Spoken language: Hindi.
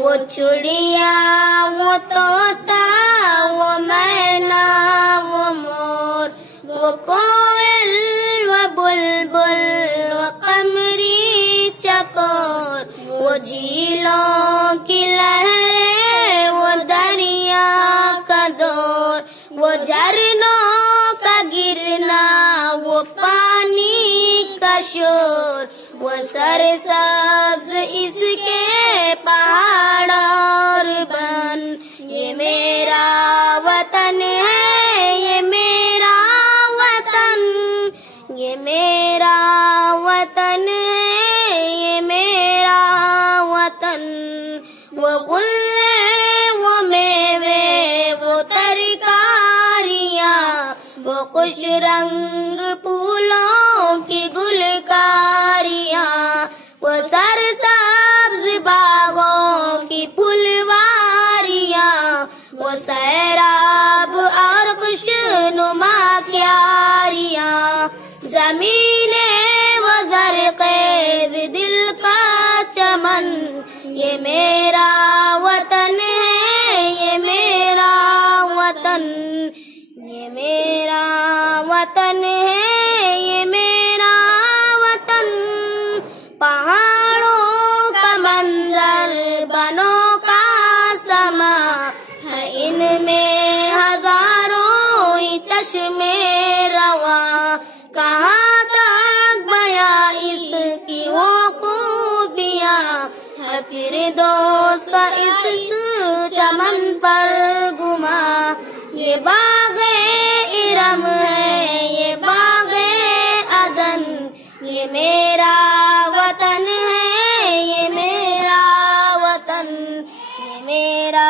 वो चिड़िया, वो तोता, वो मैना, वो मोर, वो कोयल, वो बुलबुल, वो कमरी चकोर, वो झीलों की लहरें, वो दरिया का दौर, वो झरनों का गिरना, वो पानी का शोर, वो सरसब्ज इसके पहाड़ और बन। ये मेरा वतन है, ये मेरा वतन, ये मेरा वतन है, ये मेरा वतन। वो गुल्ले, वो मेवे, वो तरकारियाँ, वो खुश रंग फूलों की गुलकारियाँ, वो सरसब्ज बागों की फुलवारियाँ, वो सैराब और खुशनुमा क्यारियाँ, ज़मीने वो ज़रक़ेज़ दिल का चमन। ये मेरा वतन है, ये मेरा वतन, ये मेरा वतन है, ये मेरा वतन। पहाड़ों का मंजर, बनों का समा है, इनमें हजारों ही चश्मे रवा। कहाँ तक बयां इसकी वो खूबियाँ है, फिर दोस्त इस चमन पर गुमा। ये बाग़े इरम है, ये बाग़े अदन, ये मेरा वतन है, ये मेरा वतन, ये मेरा